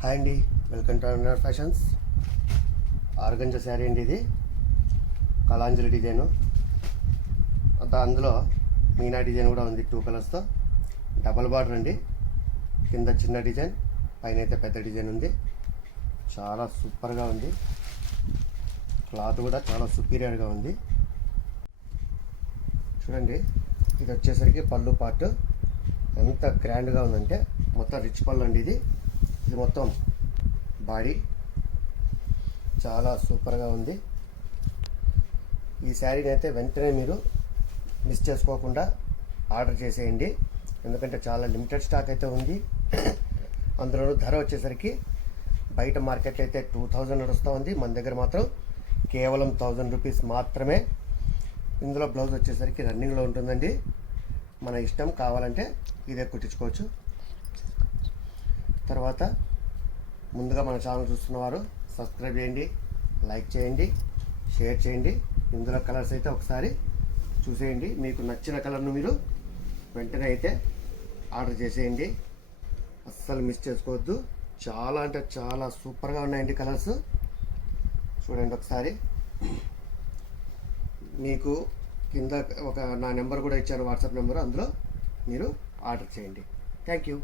Hi అండి, welcome to Annar fashions. Organza sari అండి ఇది. కలాంజలి డిజైను అందులో మీనా డిజైన్ కూడా ఉంది. 2 కలర్స్తో డబల్ బార్డర్ అండి. కింద చిన్న డిజైన్, పైన అయితే పెద్ద డిజైన్ ఉంది. చాలా సూపర్గా ఉంది. క్లాత్ కూడా చాలా సుపీరియర్గా ఉంది. చూడండి, ఇది వచ్చేసరికి పళ్ళు పార్ట్ ఎంత గ్రాండ్గా ఉందంటే మొత్తం రిచ్ పళ్ళు అండి. ఇది మొత్తం బాడీ చాలా సూపర్గా ఉంది. ఈ శారీని అయితే వెంటనే మీరు మిస్ చేసుకోకుండా ఆర్డర్ చేసేయండి, ఎందుకంటే చాలా లిమిటెడ్ స్టాక్ అయితే ఉంది. అందులో ధర వచ్చేసరికి బయట మార్కెట్లో అయితే 2000 నడుస్తూ ఉంది. మన దగ్గర మాత్రం కేవలం 1000 రూపీస్ మాత్రమే. ఇందులో బ్లౌజ్ వచ్చేసరికి రన్నింగ్లో ఉంటుందండి. మన ఇష్టం, కావాలంటే ఇదే కుట్టించుకోవచ్చు. తర్వాత ముందుగా మన ఛానల్ చూస్తున్నవారు సబ్స్క్రైబ్ చేయండి, లైక్ చేయండి, షేర్ చేయండి. ఇందులో కలర్స్ అయితే ఒకసారి చూసేయండి. మీకు నచ్చిన కలర్ను మీరు వెంటనే అయితే ఆర్డర్ చేసేయండి, అస్సలు మిస్ చేసుకోవద్దు. చాలా అంటే చాలా సూపర్గా ఉన్నాయండి కలర్స్. చూడండి ఒకసారి. మీకు కింద నా నెంబర్ కూడా ఇచ్చాను, వాట్సాప్ నెంబర్. అందులో మీరు ఆర్డర్ చేయండి. Thank you.